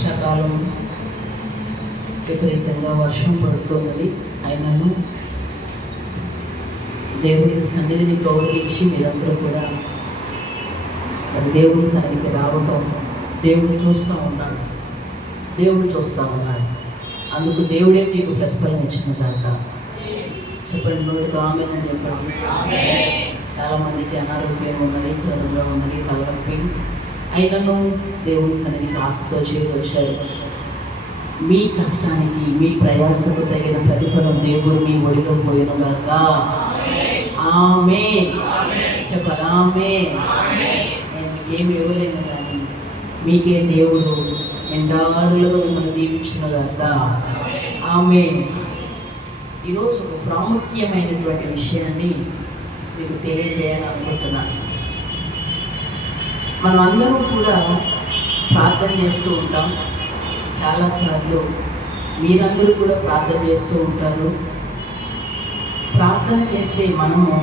వర్షాకాలం విపరీతంగా వర్షం పడుతున్నది. అయినను దేవుని సన్నిధిని గౌరవించి మీరందరూ కూడా దేవుని సన్నిధికి రావటం దేవుడు చూస్తూ ఉన్నాడు. అందుకు దేవుడే మీకు ప్రతిఫలం ఇచ్చిన కాక చెప్పండి. నోటితో ఆమేనని చెప్పండి. చాలామందికి అనారోగ్యం ఉన్నది, జ్వరంగా ఉన్నది, తలనొప్పి. అయినను దేవుని సన్నిధికి ఆశతో చేరువచ్చాడు. మీ కష్టానికి మీ ప్రయాసకు తగిన ప్రతిఫలం దేవుడు మీ ఒడిలో పోయిన గాక. ఆమేన్ చెప్పాలి. ఆమేన్. నేను మీకేమి ఇవ్వలేను కానీ మీకే దేవుడు నిండారులుగా మిమ్మల్ని దీవించును గాక. ఆమేన్. ఈరోజు ఒక ప్రాముఖ్యమైనటువంటి విషయాన్ని మీకు తెలియజేయాలనుకుంటున్నాను. మనం అందరం కూడా ప్రార్థన చేస్తూ ఉంటాం. చాలాసార్లు మీరందరూ కూడా ప్రార్థన చేస్తూ ఉంటారు. ప్రార్థన చేసే మనము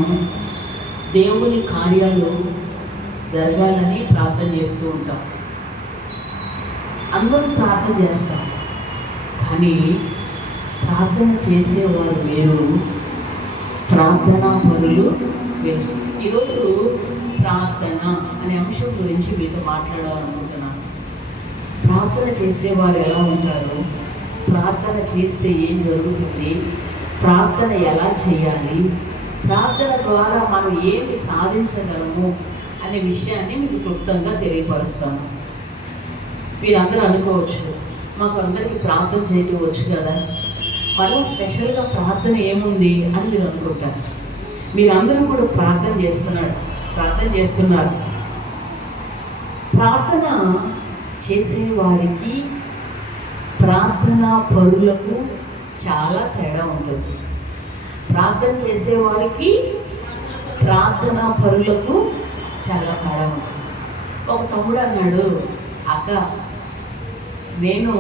దేవుని కార్యాలు జరగాలని ప్రార్థన చేస్తూ ఉంటాం. అందరూ ప్రార్థన చేస్తాం, కానీ ప్రార్థన చేసేవారు వేరు, ప్రార్థనా పరులు వేరు. ఈరోజు ప్రార్థన అనే అంశం గురించి మీతో మాట్లాడాలనుకుంటున్నాను. ప్రార్థన చేసేవారు ఎలా ఉంటారు, ప్రార్థన చేస్తే ఏం జరుగుతుంది, ప్రార్థన ఎలా చేయాలి, ప్రార్థన ద్వారా మనం ఏమి సాధించగలము అనే విషయాన్ని మీకు క్లుప్తంగా తెలియపరుస్తాను. మీరందరూ అనుకోవచ్చు, మాకు అందరికీ ప్రార్థన చేయటం వచ్చు కదా, మళ్ళీ స్పెషల్గా ప్రార్థన ఏముంది అని మీరు అనుకుంటారు. మీరందరూ కూడా ప్రార్థన చేస్తున్నారు. ప్రార్థన చేసేవారికి ప్రార్థనా పరులకు చాలా తేడా ఉంటుంది. ప్రార్థన చేసేవారికి ప్రార్థనా పరులకు చాలా తేడా ఉంటుంది. ఒక తమ్ముడు అన్నాడు, అక్క నేను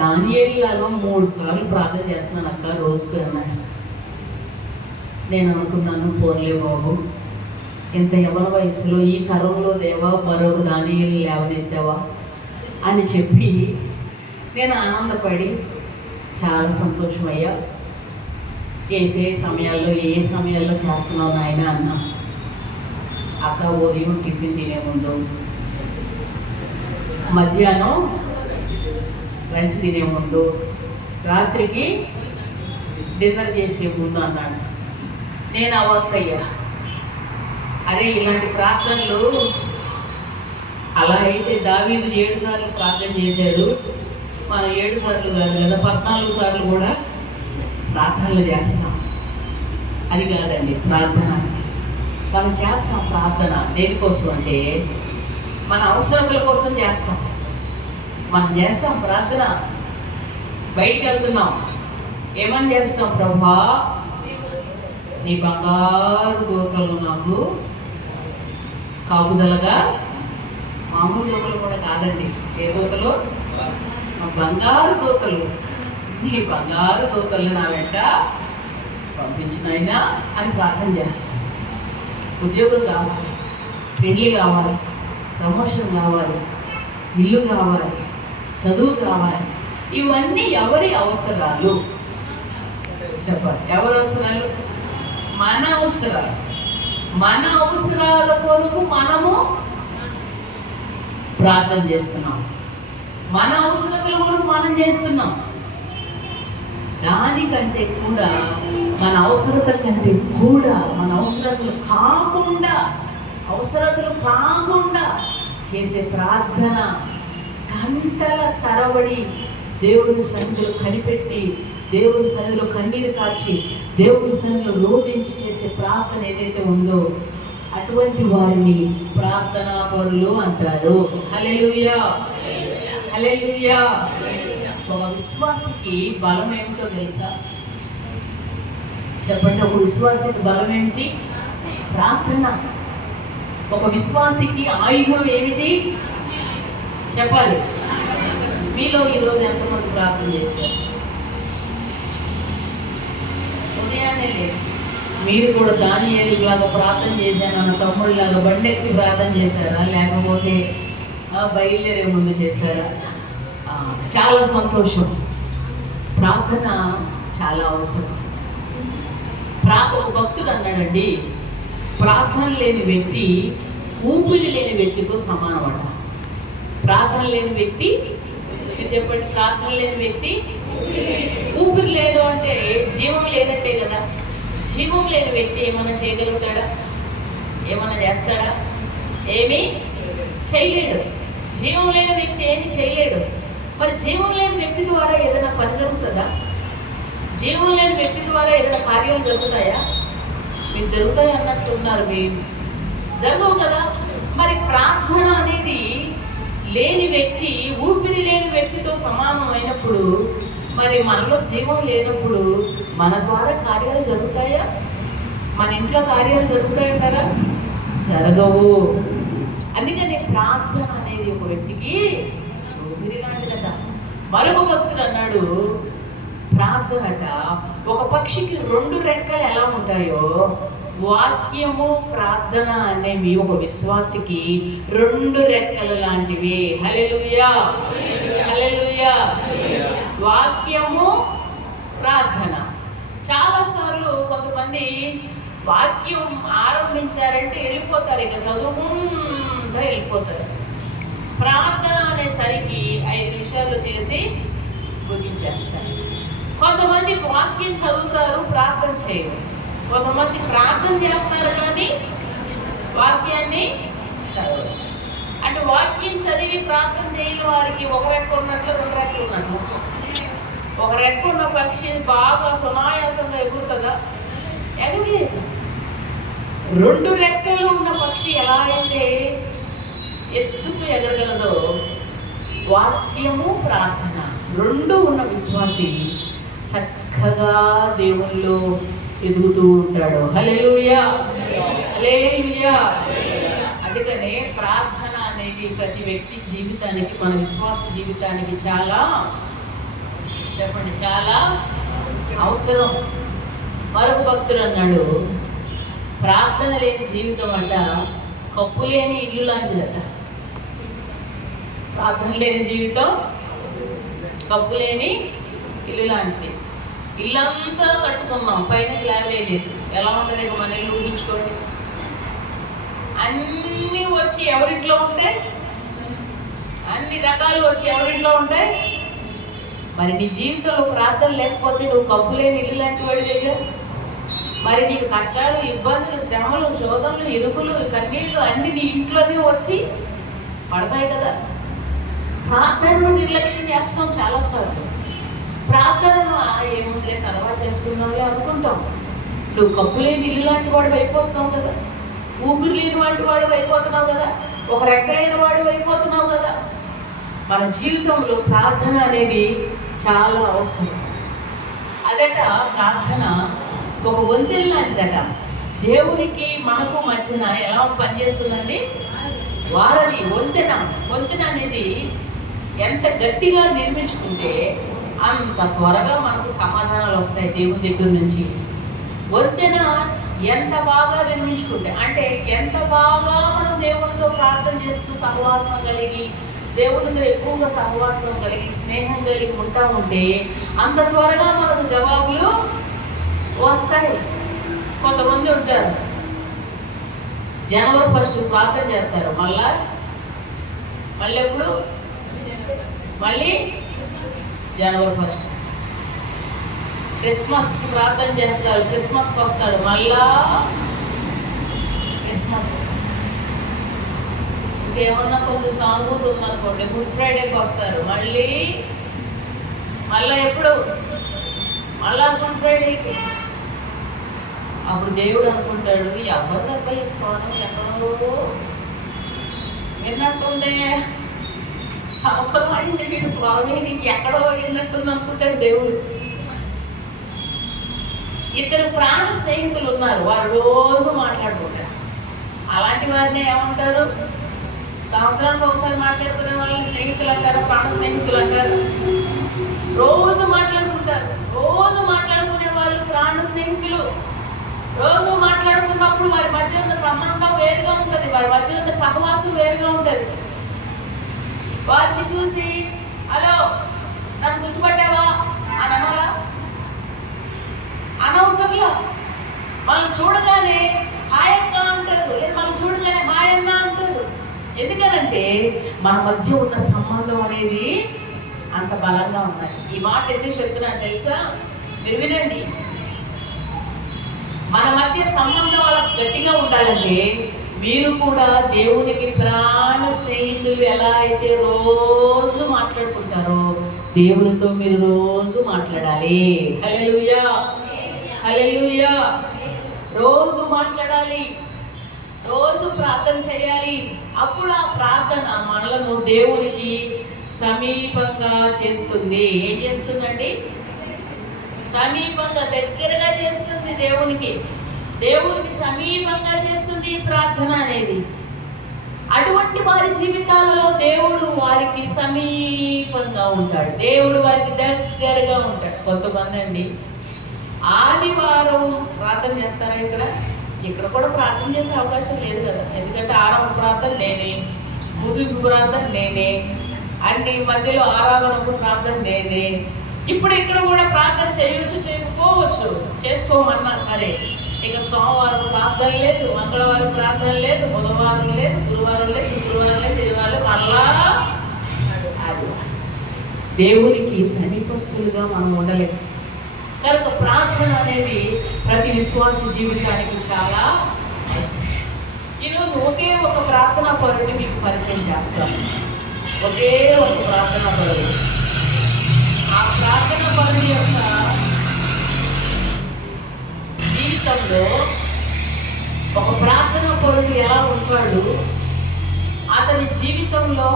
దానియేలులాగా 3 సార్లు ప్రార్థన చేస్తున్నాను అక్క రోజుకు అన్నాడు. నేను అనుకున్నాను, పోన్లే బాబు, ఇంత యవ్వన వయసులో ఈ తరంలో దేవా మరొక దానియేలు లేవనెత్తావా అని చెప్పి నేను ఆనందపడి చాలా సంతోషమయ్యా. ఏ సమయాల్లో చేస్తున్నావు నాయన అన్నా. అక్క ఉదయం టిఫిన్ తినే ముందు, మధ్యాహ్నం లంచ్ తినే ముందు, రాత్రికి డిన్నర్ చేసే ముందు అన్నాడు. నేను అవాక్కయ్యా. అరే ఇలాంటి ప్రార్థనలు, అలా అయితే దావీదు 7 సార్లు ప్రార్థన చేశాడు, మనం 7 సార్లు కాదు కదా, 14 సార్లు కూడా ప్రార్థనలు చేస్తాం. అది కాదండి ప్రార్థన. మనం చేస్తాం ప్రార్థన దేనికోసం అంటే మన అవసరతల కోసం చేస్తాం. మనం చేస్తాం ప్రార్థన. బయటికి వెళ్తున్నాం, ఏమని చేస్తాం? ప్రభా నీ బంగారు దూతలు నాకు కాపుదలగా, మామూలు దూతలు కూడా కాదండి, ఏ దూతలు? బంగారు దూతలు, నీ బంగారు దూతలు నా వెంట పంపించినైనా అని ప్రార్థన చేస్తాం. ఉద్యోగం కావాలి, పెళ్ళి కావాలి, ప్రమోషన్ కావాలి, ఇల్లు కావాలి, చదువు కావాలి. ఇవన్నీ ఎవరి అవసరాలు చెప్పాలి? ఎవరి అవసరాలు? మన అవసరాలు. మన అవసరాల కొరకు మనము ప్రార్థన చేస్తున్నాం. మన అవసరాల కొరకు మనం చేస్తున్నాం. దానికంటే కూడా మన అవసరతల కంటే కూడా మన అవసరతలు కాకుండా చేసే ప్రార్థన, గంటల తరబడి దేవుని సన్నిధిలో కనిపెట్టి, దేవుని సన్నిధిలో కన్నీరు కాచి, దేవుని సన్నిధిలో రోధించి చేసే ప్రార్థన ఏదైతే ఉందో అటువంటి వారిని ప్రార్థనా పరులు అంటారు. హల్లెలూయా, హల్లెలూయా. ఒక విశ్వాసికి బలం ఏమిటో తెలుసా? చెప్పండి. ఒక విశ్వాసికి బలం ఏమిటి? ప్రార్థన. ఒక విశ్వాసికి ఆయుధం ఏమిటి చెప్పాలి? మీలో ఈరోజు ఎంతమంది ప్రార్థన చేశారు? ఉదయాన్నే లేచి మీరు కూడా దానియేలులాగా ప్రార్థన చేశానన్న తమ్ముళ్ళలాగా బండెక్కి ప్రార్థన చేశారా? లేకపోతే బయలుదేరే ముందు చేశారా? చాలా సంతోషం. ప్రార్థన చాలా అవసరం. ప్రార్థన భక్తుడు అన్నాడండి, ప్రార్థన లేని వ్యక్తి ఊపిరి లేని వ్యక్తితో సమానం అంట. ప్రార్థన లేని వ్యక్తి, చెప్పండి, ప్రార్థన లేని వ్యక్తి ఊపిరి లేదు అంటే జీవం లేనట్టే కదా. జీవం లేని వ్యక్తి ఏమైనా చేయగలుగుతాడా? ఏమైనా చేస్తాడా? ఏమీ చేయలేడు. జీవం లేని వ్యక్తి ఏమి చేయలేడు. మరి జీవం లేని వ్యక్తి ద్వారా ఏదైనా పని జరుగుతుందా? జీవం లేని వ్యక్తి ద్వారా ఏదైనా కార్యాలు జరుగుతాయా? మీకు జరుగుతాయి అన్నట్టు ఉన్నారు, మీరు జరగవు కదా. మరి ప్రార్థన అనేది లేని వ్యక్తి ఊపిరి లేని వ్యక్తితో సమానం అయినప్పుడు, మరి మనలో జీవం లేనప్పుడు మన ద్వారా కార్యాలు జరుగుతాయా? మన ఇంట్లో కార్యాలు జరుగుతాయి కదా? జరగవు. అందుకని ప్రార్థన అనేది ఒక వ్యక్తికి ఊపిరి లాంటిదట. మరొక భక్తుడు అన్నాడు, ప్రార్థనట ఒక పక్షికి 2 రెక్కలు ఎలా ఉంటాయో, వాక్యము ప్రార్థన అనేవి ఒక విశ్వాసికి 2 రెక్కలు లాంటివి. హల్లెలూయా, హల్లెలూయా. వాక్యము ప్రార్థన. చాలాసార్లు కొంతమంది వాక్యం ఆరంభించారంటే వెళ్ళిపోతారు, ఇక చదువుకుంటూ వెళ్ళిపోతారు. ప్రార్థన అనేసరికి 5 నిమిషాలు చేసి ముగించేస్తారు. కొంతమంది వాక్యం చదువుతారు, ప్రార్థన చేయరు. కొంతమంది ప్రార్థన చేస్తారు కానీ వాక్యాన్ని చదవరు. అంటే వాక్యం చదివి ప్రార్థన చేయని వారికి 1 రెక్క ఉన్నట్లు 2 రెక్కలు ఉన్నట్లు. 1 రెక్క ఉన్న పక్షి బాగా సునాయాసంగా ఎగురుతుందా? ఎగరలేదు. 2 రెక్కలు ఉన్న పక్షి ఎలా అయితే ఎత్తుకు ఎగరగలదో, వాక్యము ప్రార్థన 2 ఉన్న విశ్వాసి చక్కగా దేవుల్లో ఎదుగుతూ ఉంటాడు. హల్లెలూయా, హల్లెలూయా. అందుకనే ప్రార్థన అనేది ప్రతి వ్యక్తి జీవితానికి, మన విశ్వాస జీవితానికి చాలా, చెప్పండి, చాలా అవసరం. మరొక భక్తుడు అన్నాడు, ప్రార్థన లేని జీవితం అంట కప్పు లేని ఇల్లు లాంటిదట. ప్రార్థన లేని జీవితం కప్పు లేని ఇల్లు లాంటిది. ఇల్లంతా కట్టుకున్నాం, పైన స్లాబ్ లేదు, ఎలా ఉంటుంది ఇక మన ఇల్లు ఊహించుకోండి. అన్నీ వచ్చి ఎవరింట్లో ఉంటాయి, అన్ని రకాలు వచ్చి ఎవరింట్లో ఉంటాయి. మరి నీ జీవితంలో ప్రార్థన లేకపోతే నువ్వు కప్పు లేని ఇల్లు లాంటి వాడి దగ్గర, మరి నీకు కష్టాలు, ఇబ్బందులు, శ్రమలు, శోధనలు, ఇరుకులు, కన్నీళ్ళు అన్ని నీ ఇంట్లోనే వచ్చి పడతాయి కదా. ప్రార్థనను నిర్లక్ష్యం చేస్తాం చాలాసార్లు. ప్రార్థనను ఏముందిలే తర్వాత చేసుకున్నావులే అనుకుంటాం. నువ్వు కప్పు లేని ఇల్లు లాంటి వాడు అయిపోతున్నావు కదా, ఊపిరి లేని వాటి వాడు అయిపోతున్నావు కదా, 1 రెక్క లేని వాడు అయిపోతున్నావు కదా. మన జీవితంలో ప్రార్థన అనేది చాలా అవసరం. అదట ప్రార్థన ఒక వంతెన లాంటిదట. దేవునికి మనకు మధ్యన ఎలా పనిచేస్తుందండి? వారధి, వంతెన. వంతెన అనేది ఎంత గట్టిగా నిర్మించుకుంటే అంత త్వరగా మనకు సమాధానాలు వస్తాయి దేవుని దగ్గర నుంచి. వంతెన ఎంత బాగా నిర్మించుకుంటే, అంటే ఎంత బాగా మనం దేవునితో ప్రార్థన చేస్తూ సహవాసం కలిగి, దేవునితో ఎక్కువగా సహవాసం కలిగి, స్నేహం కలిగి ఉంటా ఉంటే అంత త్వరగా మనకు జవాబులు వస్తాయి. కొంతమంది ఉంటారు, జనవరి 1 ప్రార్థన చేస్తారు, మళ్ళీ ఎప్పుడు, మళ్ళీ జనవరి 1. క్రిస్మస్కి ప్రార్థన చేస్తారు, క్రిస్మస్కి వస్తాడు, మళ్ళా క్రిస్మస్. ఇంకేమన్నా కొంచెం సానుభూతి ఉందనుకోండి, గుడ్ ఫ్రైడేకి వస్తారు, మళ్ళీ ఎప్పుడు, మళ్ళా గుడ్ ఫ్రైడేకి. అప్పుడు దేవుడు అనుకుంటాడు, ఎవరు తప్ప ఈ స్వామి ఎక్కడో విన్నట్టుండే, సంవత్సరం అయింది వీడు స్వామి నీకు ఎక్కడో విన్నట్టుంది అనుకుంటాడు దేవుడు. 2 ప్రాణ స్నేహితులు ఉన్నారు, వారు రోజు మాట్లాడుకుంటారు. అలాంటి వారిని ఏమంటారు? సంవత్సరానికి ఒకసారి మాట్లాడుకునే వాళ్ళని స్నేహితులు అంటారు, ప్రాణ స్నేహితులు అంటారు. రోజు మాట్లాడుకుంటారు, రోజు మాట్లాడుకునే వాళ్ళు ప్రాణ స్నేహితులు. రోజు మాట్లాడుకున్నప్పుడు వారి మధ్య ఉన్న సంబంధం వేరుగా ఉంటుంది, వారి మధ్య ఉన్న సహవాసం వేరుగా ఉంటుంది. వారిని చూసి హలో నన్ను గుర్తుపట్టావా అని అనాలా? అనవసరంలా. మనం చూడగానే హాయ్ అక్క అంటారు, లేదా మనం చూడగానే హాయ్ అన్న అంటారు. ఎందుకనంటే మన మధ్య ఉన్న సంబంధం అనేది అంత బలంగా ఉన్నది. ఈ మాట ఎందుకు చెప్తున్నాను తెలుసా? మీరు వినండి. మన మధ్య సంబంధం అలా గట్టిగా ఉండాలంటే మీరు కూడా దేవునికి ప్రాణ స్నేహితులు ఎలా అయితే రోజు మాట్లాడుకుంటారో దేవునితో మీరు రోజు మాట్లాడాలి. హల్లెలూయా, హల్లెలూయా. రోజు మాట్లాడాలి, రోజు ప్రార్థన చేయాలి. అప్పుడు ఆ ప్రార్థన మనలను దేవునికి సమీపంగా చేస్తుంది. ఏం చేస్తుందండి? సమీపంగా, దగ్గరగా చేస్తుంది. దేవునికి సమీపంగా చేస్తుంది ఈ ప్రార్థన అనేది. అటువంటి వారి జీవితాలలో దేవుడు వారికి సమీపంగా ఉంటాడు, దేవుడు వారికి దగ్గరగా ఉంటాడు. కొంతమంది అండి ఆదివారం ప్రార్థన చేస్తారా? ఇక్కడ కూడా ప్రార్థన చేసే అవకాశం లేదు కదా. ఎందుకంటే ఆరంభ ప్రార్థన నేనే, ముగింపు ప్రార్థన నేనే, అన్ని మధ్యలో ఆరాధనకు ప్రార్థన నేనే. ఇప్పుడు ఇక్కడ కూడా ప్రార్థన చేయవచ్చు, చేయకపోవచ్చు, చేసుకోమన్నా సరే. ఇక సోమవారం ప్రార్థన లేదు, మంగళవారం ప్రార్థన లేదు, బుధవారం లేదు, గురువారం లేదు, శుక్రవారం లేదు, శనివారం మళ్ళా ఆదివారం. దేవునికి సమీపస్తులుగా మనం ఉండలేము. కనుక ప్రార్థన అనేది ప్రతి విశ్వాస జీవితానికి చాలా అవసరం. ఈరోజు ఒకే ఒక ప్రార్థనా పరుడిని మీకు పరిచయం చేస్తాను. ఒకే ఒక ప్రార్థనా పరుడు. ఆ ప్రార్థనా పరుడి యొక్క జీవితంలో ఒక ప్రార్థనా పరుడు ఎలా ఉంటాడు, అతని జీవితంలో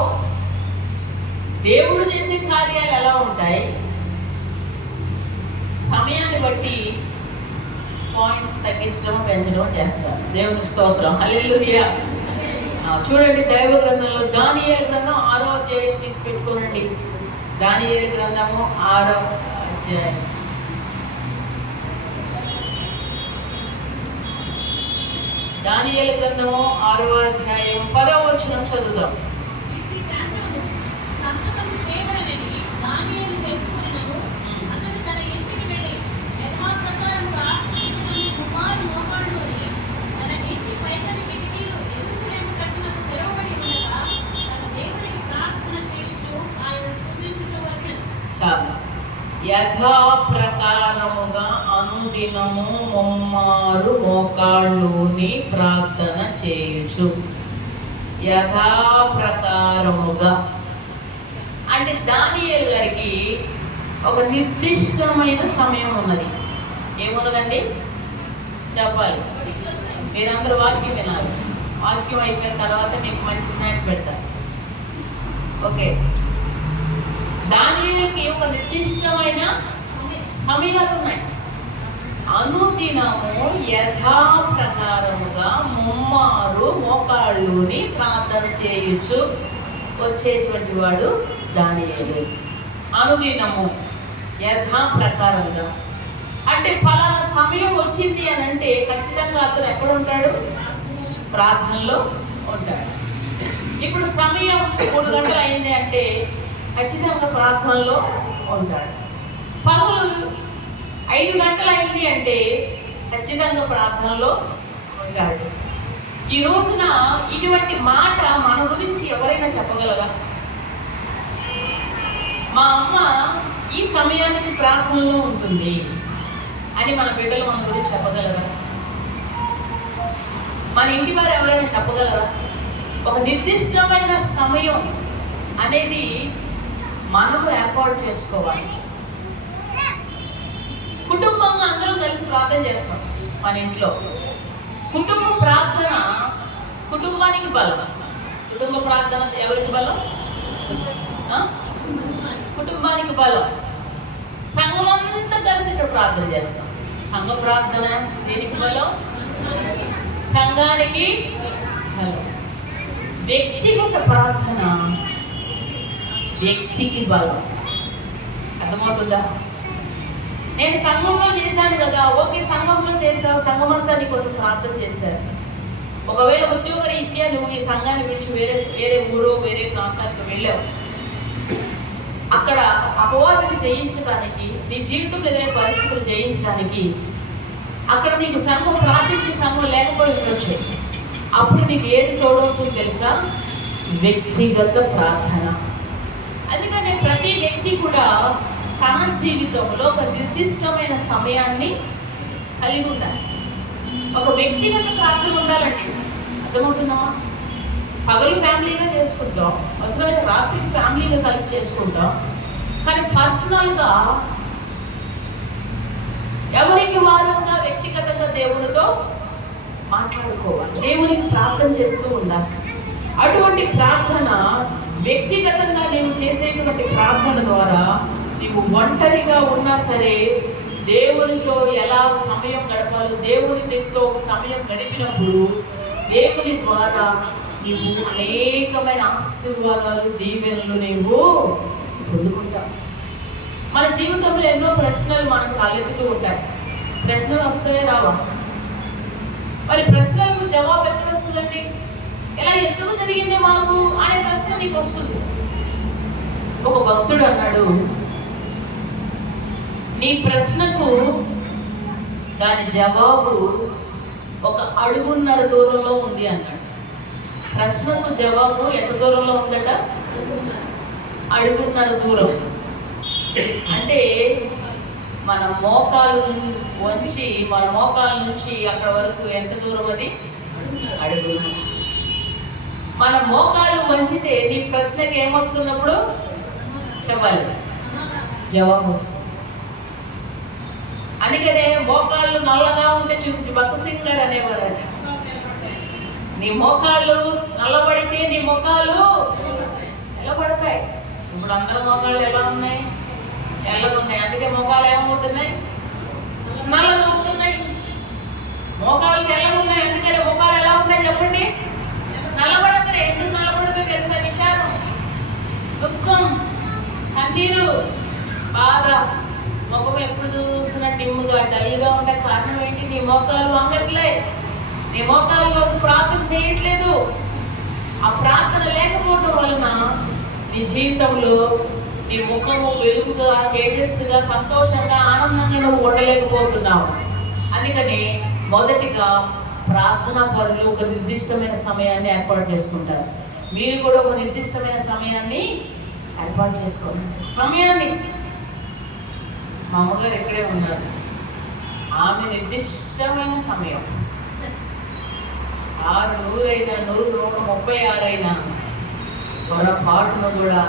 దేవుడు చేసే కార్యాలు ఎలా ఉంటాయి, సమయాన్ని బట్టి పాయింట్స్ తగ్గించడం పెంచడం చేస్తారు. దేవునికి స్తోత్రం, హల్లెలూయా. చూడండి, దైవ గ్రంథంలో దానియేలు గ్రంథం 6వ అధ్యాయం తీసి పెట్టుకోనండి. దానియేలు గ్రంథము 6వ అధ్యాయం. దానియేలు గ్రంథము 6వ అధ్యాయం 10వ వచనం చదువుదాం. యథాప్రకారముగా అనుదినము ముమ్మారు మోకాళ్ళుని ప్రార్థన చేయుచు. యథాప్రకారముగా అంటే దానియేలు గారికి ఒక నిర్దిష్టమైన సమయం ఉన్నది. ఏమున్నదండి చెప్పాలి. మీరందరూ వాక్యం వినాలి. వాక్యం అయిపోయిన తర్వాత మీకు మంచి స్నాక్ పెడతారు. ఓకే, దానియేలుకి ఒక నిర్దిష్టమైన సమయాలు ఉన్నాయి. అనుదినము యథాప్రకారముగా ముమ్మారు మోకాళ్ళుని ప్రార్థన చేయుచు వచ్చేటువంటి వాడు దానియేలు. అనుదినము యథాప్రకారంగా అంటే పలానా సమయం వచ్చింది అని అంటే ఖచ్చితంగా అతను ఎక్కడ ఉంటాడు? ప్రార్థనలో ఉంటాడు. ఇప్పుడు సమయం 3 గంటలు అయింది అంటే ఖచ్చితంగా ప్రార్థనలో ఉంటాడు. పగలు 5 గంటలు అయింది అంటే ఖచ్చితంగా ప్రార్థనలో ఉంటాడు. ఈ రోజున ఇటువంటి మాట మన గురించి ఎవరైనా చెప్పగలరా? మా అమ్మ ఈ సమయానికి ప్రార్థనలో ఉంటుంది అని మన బిడ్డలు మన గురించి చెప్పగలరా? మన ఇంటి వారు ఎవరైనా చెప్పగలరా? ఒక నిర్దిష్టమైన సమయం అనేది మనము ఏర్పాటు చేసుకోవాలి. కుటుంబంగా అందరం కలిసి ప్రార్థన చేస్తాం మన ఇంట్లో. కుటుంబ ప్రార్థన కుటుంబానికి బలం. కుటుంబ ప్రార్థన ఎవరికి బలం? కుటుంబానికి బలం. సంఘం అంతా కలిసి ఇక్కడ ప్రార్థన చేస్తాం. సంఘ ప్రార్థన దేనికి బలం? సంఘానికి బలం. వ్యక్తిగత ప్రార్థన వ్యక్తికి బలం. అర్థమవుతుందా? నేను సంఘంలో చేశాను కదా, ఓకే, సంఘంలో చేసావు, సంఘం అంతా నీకోసం ప్రార్థన చేశారు. ఒకవేళ ఉద్యోగ రీత్యా నువ్వు ఈ సంఘాన్ని విడిచి వేరే ఊరు వేరే ప్రాంతానికి వెళ్ళావు, అక్కడ అపవాదిని జయించడానికి, నీ జీవితంలో ఏదైనా పరిస్థితులు జయించడానికి అక్కడ నీకు సంఘం ప్రార్థించే సంఘం లేకపోయి ఉండొచ్చు. అప్పుడు నీకు ఏది తోడవుతుందో తెలుసా? వ్యక్తిగత ప్రార్థన. అందుకని ప్రతి వ్యక్తి కూడా తన జీవితంలో ఒక నిర్దిష్టమైన సమయాన్ని కలిగి ఉండాలి. ఒక వ్యక్తిగత ప్రార్థన ఉండాలండి. అర్థమవుతుందా? పగలు ఫ్యామిలీగా చేసుకుంటాం, అవసరమైన రాత్రికి ఫ్యామిలీగా కలిసి చేసుకుంటాం. కానీ పర్సనల్గా ఎవరికి వారంగా వ్యక్తిగతంగా దేవునితో మాట్లాడుకోవాలి, దేవునికి ప్రార్థన చేస్తూ ఉండాలి. అటువంటి ప్రార్థన వ్యక్తిగతంగా నేను చేసేటువంటి ప్రార్థన ద్వారా నీవు ఒంటరిగా ఉన్నా సరే దేవునితో ఎలా సమయం గడపాలో, దేవునితో సమయం గడిపినప్పుడు దేవుని ద్వారా నీవు అనేకమైన ఆశీర్వాదాలు, దీవెనలు నీవు పొందుకుంటావు. మన జీవితంలో ఎన్నో ప్రశ్నలు మనకు తలెత్తుతూ ఉంటాయి. ప్రశ్నలు వస్తూనే రావా? మరి ప్రశ్నలకు జవాబు ఎక్కడ వస్తుందండి? ఇలా ఎందుకు జరిగింది మాకు అనే ప్రశ్న నీకు వస్తుంది. ఒక భక్తుడు అన్నాడు, నీ ప్రశ్నకు దాని జవాబు 1 అడుగున్నర దూరంలో ఉంది అన్నాడు. ప్రశ్నకు జవాబు ఎంత దూరంలో ఉందట? 1.5 అడుగున్నర దూరం. అంటే మన మోకాలు వంచి, మన మోకాల నుంచి అక్కడ వరకు ఎంత దూరం? అది 1.5 అడుగున్నర. మన మోకాలు వంచితే నీ ప్రశ్నకి ఏమొస్తున్నప్పుడు చెప్పాలి, జవాబు వస్తుంది. అందుకనే మోకాళ్ళు నల్లగా ఉంటే చూపించి భక్తసింగ్ గారు అనేవారట, నీ మోకాళ్ళు నల్లబడితే నీ మొఖాలు ఎలా పడతాయి? ఇప్పుడు అందరి మోకాళ్ళు ఎలా ఉన్నాయి? తెల్లగా ఉన్నాయి. అందుకే మోకాలు ఏమవుతున్నాయి? నల్లగా అవుతున్నాయి. మోకాలు తెల్లగా ఉన్నాయి, అందుకని మోకాలు ఎలా ఉన్నాయి చెప్పండి? నల్లబడతాయి. ఎందుకు నల్లబడతాయి తెలుసా? విచారం, దుఃఖం, కన్నీరు, బాధ. ముఖం ఎప్పుడు చూసినా డిమ్ముగా, డల్గా ఉంటే కారణం ఏంటి? నీ మోకాలు వంగట్లే, నీ మోకాల్లో ప్రార్థన చేయట్లేదు. ఆ ప్రార్థన లేకపోవడం వలన నీ జీవితంలో నీ ముఖము వెలుగుగా, తేజస్సుగా, సంతోషంగా, ఆనందంగా నువ్వు ఉండలేకపోతున్నావు. అందుకని మొదటిగా ప్రార్థనా పరులు ఒక నిర్దిష్టమైన సమయాన్ని ఏర్పాటు చేసుకుంటారు. మీరు కూడా ఒక నిర్దిష్టమైన సమయాన్ని ఏర్పాటు చేసుకోండి. సమయాన్ని, మా అమ్మగారు ఇక్కడే ఉన్నారు, ఆమె నిర్దిష్టమైన సమయం 6, 100 అయినా 100, 136 అయినా పొరపాటును కూడా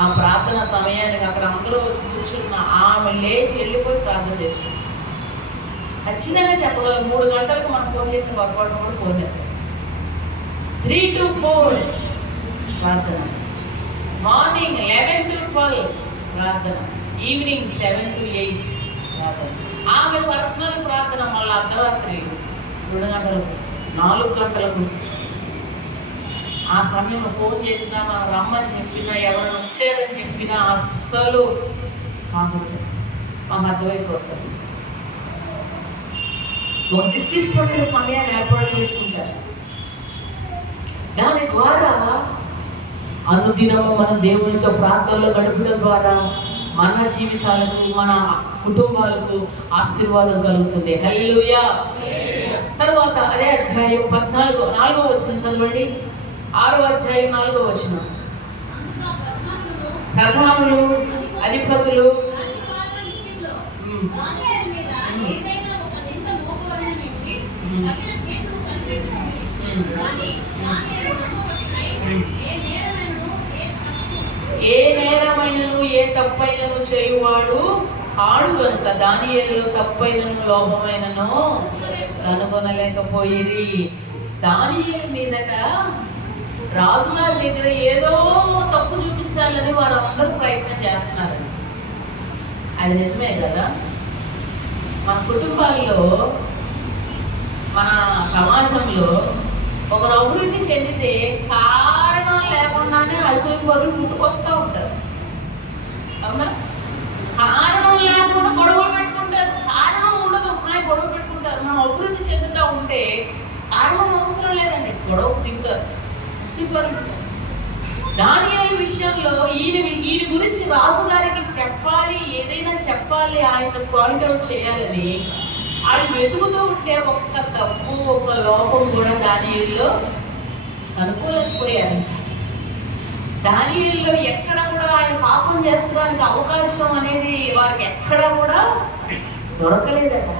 ఆ ప్రార్థన సమయానికి అక్కడ అందరూ కూర్చున్న ఆమె లేచి వెళ్ళిపోయి ప్రార్థన చేసుకుంటాం. ఖచ్చితంగా చెప్పగలం 3 గంటలకు మనం ఫోన్ చేసిన పొరపాటును కూడా ఫోన్ చేస్తాం. 3 to 4 ప్రార్థన, మార్నింగ్ 11 to 12 ప్రార్థన, ఈవినింగ్ 7 to 8 ప్రార్థన. ఆమె పర్సనల్ ప్రార్థన మళ్ళీ అర్ధరాత్రి 2 గంటలకు, 4 గంటలకు. ఆ సమయంలో ఫోన్ చేసినా, మనం రమ్మని చెప్పినా, ఎవరైనా వచ్చారని చెప్పినా అస్సలు కాకూడదు. మాకు అర్థమైపోతుంది. ఒక నిర్దిష్టమైన సమయాన్ని ఏర్పాటు చేసుకుంటారు. దాని ద్వారా అనుదినము మన దేవునితో ప్రార్థనలో గడపడం ద్వారా మన జీవితాలకు, మన కుటుంబాలకు ఆశీర్వాదం కలుగుతుంది. హల్లెలూయా. తర్వాత అదే అధ్యాయం 4వ వచనం చదవండి. 6వ అధ్యాయం 4వ వచనం. ప్రధానులు, అధిపతులు ఏ నేరమైనను ఏ తప్పైనను చేయువాడు ఆడు గనుక దానియేలులో తప్పైనను లోపమైనను కనుగొనలేకపోయిరి. దానియేలు మీదట రాజుగారి దగ్గర ఏదో తప్పు చూపించాలని వారందరూ ప్రయత్నం చేస్తున్నారు. అది నిజమే కదా. మన కుటుంబాల్లో, మన సమాజంలో ఒకరు అభివృద్ధి చెందితే కారణం లేకుండానే అసలు పరులు పుట్టుకొస్తూ ఉంటారు. అవునా? కారణం లేకుండా గొడవలు పెట్టుకుంటారు. కారణం ఉండదు కానీ గొడవ పెట్టుకుంటారు. మనం అభివృద్ధి చెందుతూ ఉంటే కారణం అవసరం లేదండి, గొడవ దిగుతారు. సూపర్. దానియేలు విషయంలో ఈయన గురించి రాజుగారికి చెప్పాలి, ఏదైనా చెప్పాలి, ఆయన పాయింట్అవుట్ చేయాలని ఆయన వెతుకుతూ ఉంటే ఒక్క తప్పు, ఒక లోపం కూడా దానియేలులో అనుకోలేకపోయారు. దానియేలులో ఎక్కడ కూడా ఆయన పాపం చేసడానికి అవకాశం అనేది వారికి ఎక్కడ కూడా దొరకలేదట.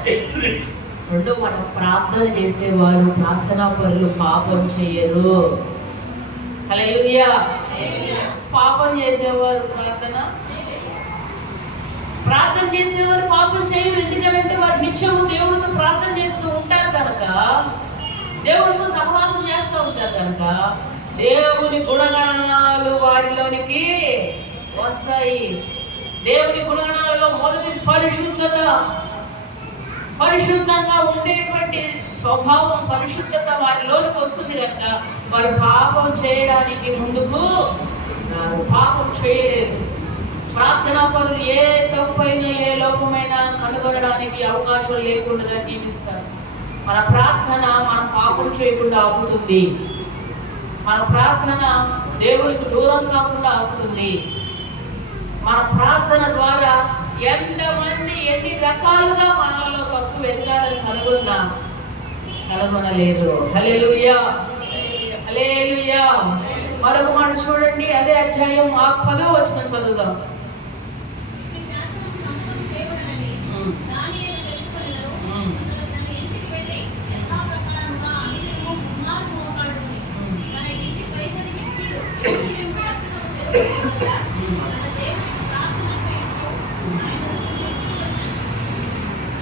రెండో మాట, ప్రార్థన చేసేవారు, ప్రార్థనా పరులు పాపం చేయరు. హల్లెలూయా. పాపం చేసేవారు ప్రార్థన చేసేవారు పాపం చేయరు. ఎందుకంటే వారు నిత్యము దేవుడితో ప్రార్థన చేస్తూ ఉంటారు కనుక, దేవుడితో సహవాసం చేస్తూ ఉంటారు కనుక దేవుని గుణగణాలు వారిలోనికి వస్తాయి. దేవుని గుణగణాలలో మొదటి పరిశుద్ధత. పరిశుద్ధంగా ఉండేటువంటి స్వభావం, పరిశుద్ధత వారిలోనికి వస్తుంది కనుక వారు పాపం చేయడానికి ముందుకు రారు, పాపం చేయలేరు. ప్రార్థనా పరులు ఏ తప్పైనా ఏ లోపమైనా కనుగొనడానికి అవకాశం లేకుండా జీవిస్తారు. మన ప్రార్థన మన పాపం చేయకుండా ఆపుతుంది. మన ప్రార్థన దేవునికి దూరం కాకుండా ఆపుతుంది. మన ప్రార్థన ద్వారా ఎంతమంది ఎన్ని రకాలుగా మనలో తప్పు వెతకాలని కనుగొనలేదు. హల్లెలూయా, హల్లెలూయా. మరొక మాట చూడండి, అదే అధ్యాయం 10వ వచనం చదువుదాం.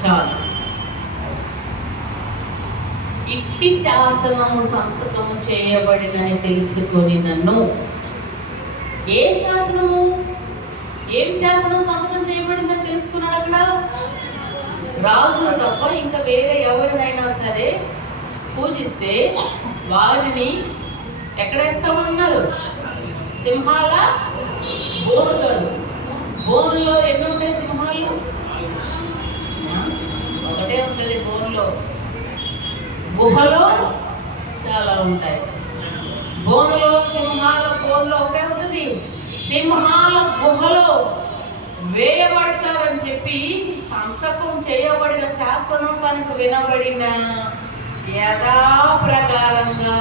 చాలు. ఇట్టి శాసనము సంతకము చేయబడినని తెలుసుకొని నన్ను. ఏ శాసనము? ఏం శాసనం సంతకం చేయబడిందని తెలుసుకున్నాడు అక్కడ? రాజులు తప్ప ఇంకా వేరే ఎవరినైనా సరే పూజిస్తే వారిని ఎక్కడ వేస్తామన్నారు? సింహాల బోను కాదు. బోన్లో ఎన్ని ఉంటాయి సింహాలు? ఒకటే ఉంటుంది బోన్లో. గుహలో చాలా ఉంటాయి. బోనులో సింహాల బోన్లో ఒకటే ఉంటుంది. సింహాల గుహలో వేయబడతారని చెప్పి సంతకం చేయబడిన శాసనం కనుక వినబడిన యథాప్రకారంగా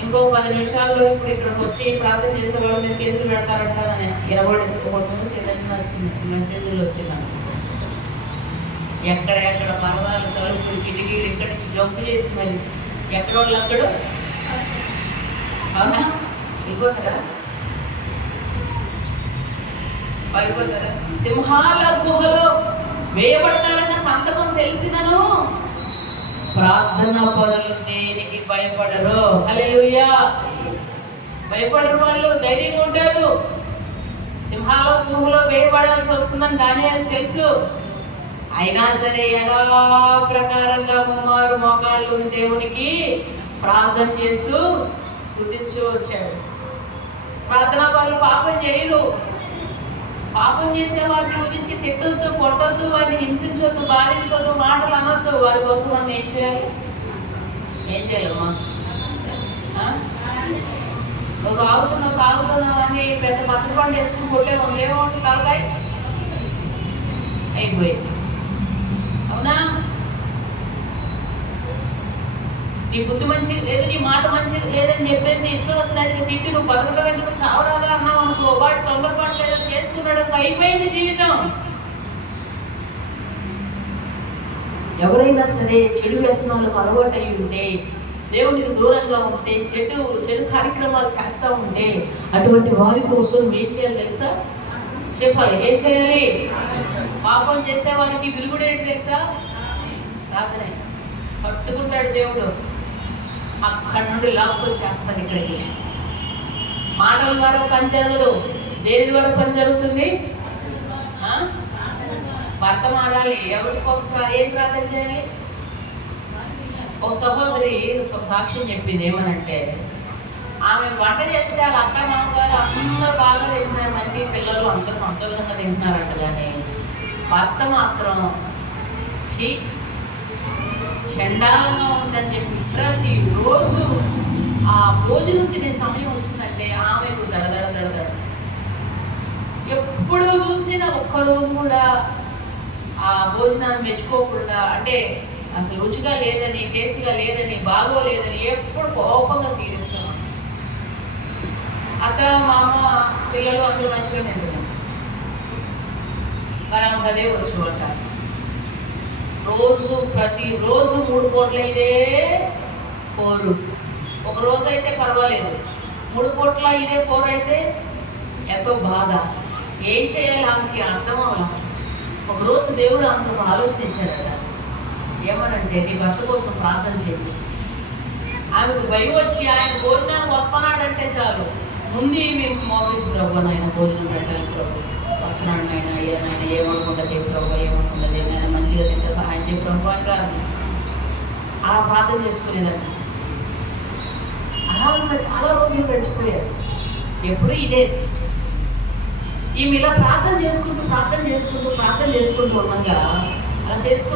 ఇంకో 10 నిమిషాల్లో ఇప్పుడు ఇక్కడికి వచ్చి ప్రార్థన చేసే వాళ్ళ మీద కేసులు పెడతారంటారని 20 న్యూస్ ఏదైనా వచ్చింది, మెసేజ్లు వచ్చింది. ఎక్కడెక్కడ పర్వాలు, తలుపులు, కిటికీలు ఇక్కడి నుంచి జంపు చేసి మరి ఎక్కడ వాళ్ళు అక్కడ. అవునా? వెళ్ళిపోతారా? పడిపోతారా? సింహాల గుహలో వేయబడతారన్న సంతకం తెలిసినను ప్రార్థనా పరులు దేనికి భయపడరు. హల్లెలూయా. భయపడరు, వాళ్ళు ధైర్యంగా ఉంటారు. సింహాల గుహలో వేయబడాల్సి వస్తుందని దానియేలు తెలుసు. అయినా సరే యథా ప్రకారంగా ముమ్మారు మోకాళ్ళు దేవునికి ప్రార్థన చేస్తూ స్తుతిస్తూ వచ్చాడు. ప్రార్థనా పరులు పాపం చేయరు. పాపం చేసే వారిని పూజించి తిట్టొద్దు, కొట్టొద్దు, వారిని హింసించొద్దు, బాధించొద్దు, మాటలు అనొద్దు. వారి కోసం మనం ఏం చేయాలి? ఏం చేయాలమ్మా? నువ్వు తాగుతున్నావు అని పెద్ద పచ్చపండు వేసుకుని కొట్టేమో లేవో తలకాయ అయిపోయింది. అవునా? నీ బుద్ధి మంచిది లేదు, నీ మాట మంచిది లేదని చెప్పేసి ఇష్టం వచ్చినట్టుగా తిట్టి నువ్వు బతకడం ఎందుకు, చావరాదా అన్నావు అనుకో, వాడు తొందరపాటు లేదని చేసుకున్నాడు, అయిపోయింది జీవితం. ఎవరైనా సరే చెడు వ్యసనాలకు అలవాటు అయి ఉంటే, దేవునికి దూరంగా ఉంటే, చెడు కార్యక్రమాలు చేస్తూ ఉంటే, అటువంటి వారి కోసం ఏం చేయాలి తెలుసా? చెప్పాలి. ఏం చేయాలి? పాపం చేసే వారికి విరుగుడేంటి తెలుసా? ప్రార్థనే. పట్టుకుంటాడు దేవుడు, అక్కడి నుండి లాక్కొని చేస్తాడు ఇక్కడికి. మాటల ద్వారా పని జరగదు. దేని ద్వారా పని జరుగుతుంది? భర్త మారాలి. ఎవరికో ఏం ప్రార్థన చేయాలి? ఒక సహోదరి ఒక సాక్ష్యం చెప్పింది. ఏమనంటే, ఆమె వంట చేస్తే వాళ్ళ అత్త మామగారు అందరూ బాగా తింటున్నారు, మంచి పిల్లలు అందరూ సంతోషంగా తింటున్నారంట. కానీ భర్త మాత్రం చండాలంగా ఉందని చెప్పి ప్రతిరోజు ఆ ఆ భోజనం తినే సమయం వచ్చిందంటే ఆమెకు దడదడ దడదడ. ఎప్పుడు చూసినా ఒక్కరోజు కూడా ఆ భోజనాన్ని మెచ్చుకోకుండా, అంటే అసలు రుచిగా లేదని, టేస్ట్గా లేదని, బాగోలేదని ఎప్పుడు కోపంగా సీరియస్గా ఉంటాం. అక్క, మామ, పిల్లలు అందరూ మంచిగా తింటున్నాం, మరి ఆమెకు అదే వచ్చు వంట. ప్రతిరోజు 3 పూట్ల ఇదే కూరు. ఒక రోజు అయితే పర్వాలేదు, 3 పూట్ల ఇదే కూర అయితే ఎంతో బాధ. ఏం చేయాలి ఆమెకి అర్థం అవ్వాలి. ఒకరోజు దేవుడు ఆమెకు ఆలోచించాడట, ఏమనంటే నీ భర్త కోసం ప్రార్థన చేయండి. ఆమెకు భయం వచ్చి ఆయన భోజనానికి వస్తున్నాడంటే చాలు ముందు మేము మోకరించి, ప్రభు నాయన భోజనం పెట్టాలి, ప్రభు వస్తున్నాడు నాయన, అయ్యా నాయన ఏమనుకుంటా చేయి ప్రభు, ఏమనుకుంటా నాయన మంచిగా తింటే సహాయం చేయి ప్రభు అని రాదు. అలా ప్రార్థన చేసుకునేదంట. అలా కూడా చాలా రోజులు గడిచిపోయారు. ఎప్పుడు ఇదే ఈమె ఇలా ప్రార్థన చేసుకుంటూ ఉండగా అలా చేస్తూ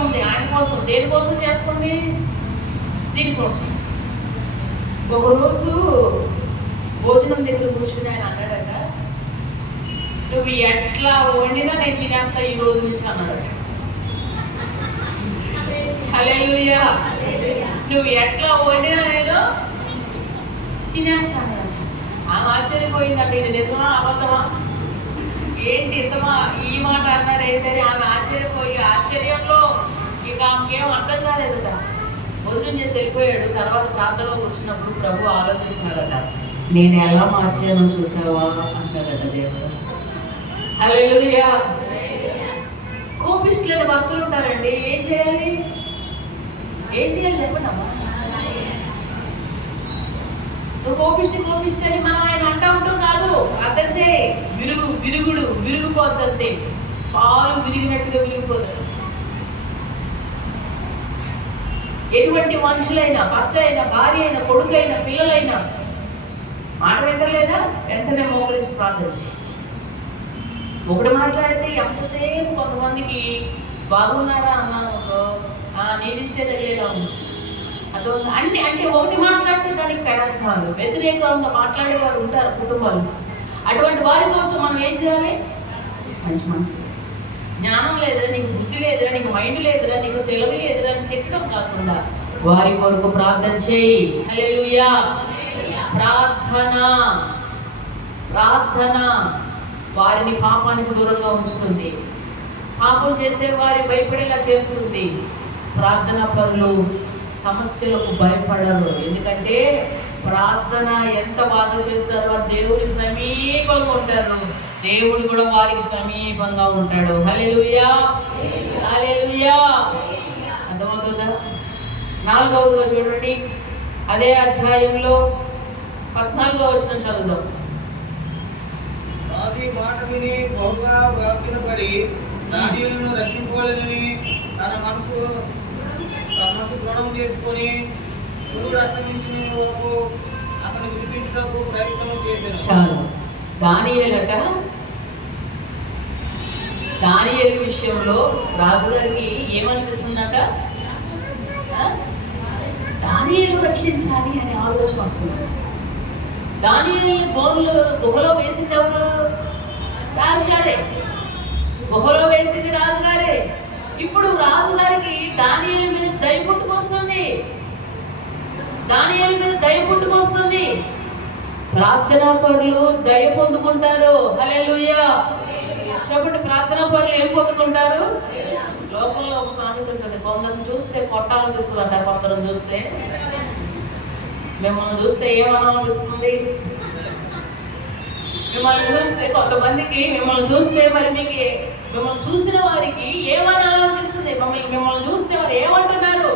ఉంది ఆయన కోసం. దేనికోసం చేస్తుంది? దీనికోసం. ఒకరోజు భోజనం దగ్గర కూర్చుని ఆయన అన్నాడట, నువ్వు ఎట్లా వండినా నేను తినేస్తా ఈ రోజు నుంచి అన్నాడట. హల్లెలూయా. నువ్వు ఎట్లా వండినా నేను తినేస్తాను. ఆమె ఆశ్చర్యపోయిందంట, ఇది నిజమా అబద్ధమా ఏంటి ఇంతమా ఈ మాట అన్నాడు ఏంటని ఆమె ఆశ్చర్యపోయి, ఆశ్చర్యంలో ఇక ఆమెకేం అర్థం కాలేదట. భోజనం చేసి వెళ్ళిపోయాడు. తర్వాత ప్రాంతంలోకి వచ్చినప్పుడు ప్రభు ఆలోచిస్తున్నాడట, నేను ఎలా మార్చానో చూసావా అంటాడట దేవుడు. హల్లెలూయా. కోపిష్ఠులైన భక్తులు ఉంటారండి. ఏం చేయాలి చెప్పండి అమ్మా. నువ్వు కోపిష్టి అని మనం ఆయన అంటూ కాదు, అర్థం చేయి. విరుగుపోద్దంతే, పాలు విరిగినట్టుగా విరిగిపోతారు. ఎటువంటి మనుషులైనా, భర్త అయినా, భార్య అయినా, కొడుకైనా, పిల్లలైనా మాట వెంటలేదా వెంటనే మోకరించి ప్రార్థన చేయి. ఒకటి మాట్లాడితే ఎంతసేపు కొంతమందికి బాగున్నారా అన్నాను, నీదిష్టే తగిలేదా ఉంది. అన్ని అంటే ఒకటి మాట్లాడితే దానికి పెడతారు, వ్యతిరేకంగా మాట్లాడేవారు ఉంటారు కుటుంబాలు. అటువంటి వారి కోసం మనం ఏం చేయాలి? మంచి మనసు. జ్ఞానం లేదురా, నీకు బుద్ధి లేదురా, నీకు మైండ్ లేదురా, నీకు తెలివి లేదురా అని తిట్టడం కాకుండా వారి కొరకు ప్రార్థన చేయి. హల్లెలూయా. ప్రార్థన వారిని పాపానికి దూరంగా ఉంచుతుంది. పాపం చేసే వారి భయపడేలా చేస్తుంది. ప్రార్థన పరులు సమస్యలకు భయపడరు. ఎందుకంటే ప్రార్థన ఎంత బాగా చేస్తారో దేవుడికి సమీపంగా ఉంటారు, దేవుడు కూడా వారికి సమీపంగా ఉంటాడు. హల్లెలూయా. హల్లెలూయా. అర్థమవుతుందా? 4వ చూడండి, అదే అధ్యాయంలో 14వ వచనం చదువుదాం. మాట విని బహుగా వ్యాప్తినపడి దానిని రక్షించుకోలేదని తన మనసు దృఢం చేసుకొని సూర్యుడు అస్తమించిన వరకు అతను విడిపించుటకు ప్రయత్నం చేశాను. చాలు. దానియేలు విషయంలో రాజుగారికి ఏమనిపిస్తుందట? దానియేలు రక్షించాలి అనే ఆలోచన వస్తుంది. దానియేలుని గుహలో వేసింది ఎవరు? రాజుగారే. గుహలో వేసింది రాజుగారే. ఇప్పుడు రాజుగారికి దానియేలు మీద దయ పుట్టుకొస్తుంది. ప్రార్థనా పరులు దయ పొందుకుంటారు. హల్లెలూయా. చెప్పండి, ప్రార్థనా పరులు ఏం పొందుకుంటారు? లోకంలో ఒక సామెత ఉంటుంది, కొందరిని చూస్తే కొట్టాలనిపిస్తుందంట, కొందరిని చూస్తే. మిమ్మల్ని చూస్తే ఏమనాలనిపిస్తుంది? కొంతమందికి మిమ్మల్ని చూస్తే మరి మీకు మిమ్మల్ని చూసిన వారికి ఏమనాలనిపిస్తుంది? మిమ్మల్ని చూస్తే వారు ఏమంటున్నారు?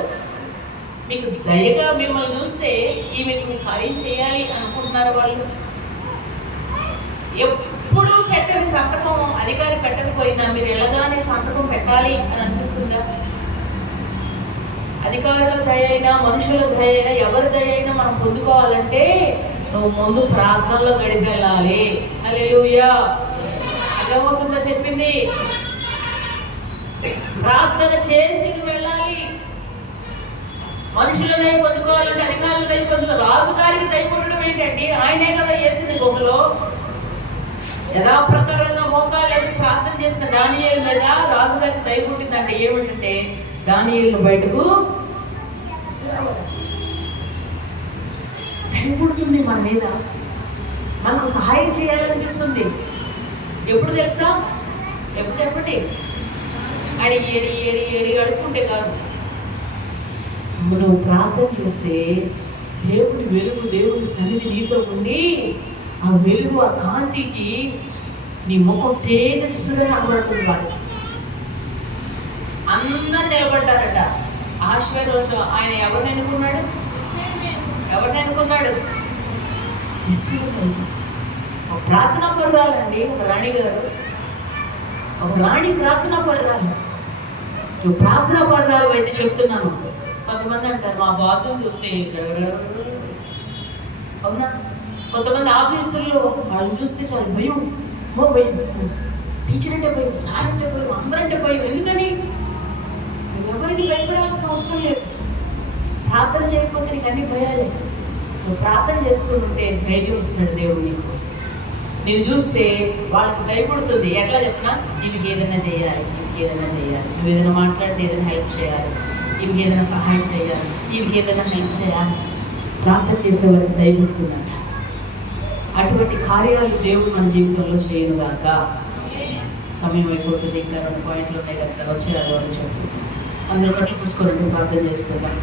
మీకు దయగా మిమ్మల్ని చూస్తే ఈమెకు మీకు కార్యం చేయాలి అనుకుంటున్నారు వాళ్ళు. ఎప్పుడు పెట్టని సంతకం అధికారి పెట్టకపోయినా మీరు ఎలాగానే సంతకం పెట్టాలి అని అనిపిస్తుందా? అధికారుల దయ అయినా, మనుషుల దయ అయినా, ఎవరి దయ అయినా మనం పొందుకోవాలంటే నువ్వు ముందు ప్రార్థనలో గడిపెళ్ళాలి. హల్లెలూయా. అర్థమవుతుందా చెప్పింది? ప్రార్థన చేసి వెళ్ళాలి. మనుషుల దయ పొందుకోవాలంటే, అధికారుల దయ పొందుకోవాలి, ఏంటండి? ఆయనే కదా వేసింది గుహలో. యథాప్రకారంగా మోకాలు వేసి ప్రార్థన చేసిన దానియేలు మీద రాజుగారికి దయ పుట్టిందంటే ఏమిటంటే దానియేలు బయటకు దయ పుడుతుంది మన మీద, మనకు సహాయం చేయాలనిపిస్తుంది. ఎప్పుడు తెలుసా? ఎప్పుడు చెప్పండి? అడిగి అడుక్కుంటే కాదు. నువ్వు ప్రార్థన చేస్తే దేవుని వెలుగు, దేవుని సన్నిధి నీతో ఉండి ఆ వెలుగు, ఆ కాంతికి నీ ముఖం తేజస్సుగా కనబడుతుంది. వారికి అందరూ నిలబడ్డారట. ఆశ్వేరోజు ఆయన ఎవరిని అనుకున్నాడు? ఒక ప్రార్థనా పరురాలండి, ఒక రాణి గారు, ఒక రాణి ప్రార్థనా పరురాలు. నువ్వు ప్రార్థనా పరురాలు అయితే చెప్తున్నాను. కొంతమంది అంటారు మా బాసుని చూస్తే అవునా? కొంతమంది ఆఫీసుల్లో వాళ్ళని చూస్తే చాలా భయం, భయం, టీచర్ అంటే భయం, సార్ అంటే భయం, అందరంటే భయం. ఎందుకని? ఎవరికి భయపడాల్సిన అవసరం లేదు. ప్రార్థన చేయకపోతే నీకు అన్ని భయాలే. నువ్వు ప్రార్థన చేసుకుంటుంటే ధైర్యం వస్తుంది దేవుడు నీకు. నేను చూస్తే వాళ్ళకి భయపడుతుంది. ఎట్లా చెప్పినా ఇవికి ఏదైనా చేయాలి, నువ్వు ఏదైనా మాట్లాడితే ఏదైనా హెల్ప్ చేయాలి, ఇవికి ఏదైనా సహాయం చేయాలి, ఇవికి ఏదైనా హెల్ప్ చేయాలి. ప్రార్థన చేసేవారికి దయపడుతుందంట. అటువంటి కార్యాలు దేవుడు మన జీవితంలో చేయనుగాక. సమయం అయిపోతుంది. ఇంకా 2 పాయింట్లు ఉన్నాయి కదా, వచ్చే వాళ్ళు చెప్పు. అందరూ కట్లు పూసుకోవాలంటే ప్రార్థన చేసుకుందాం.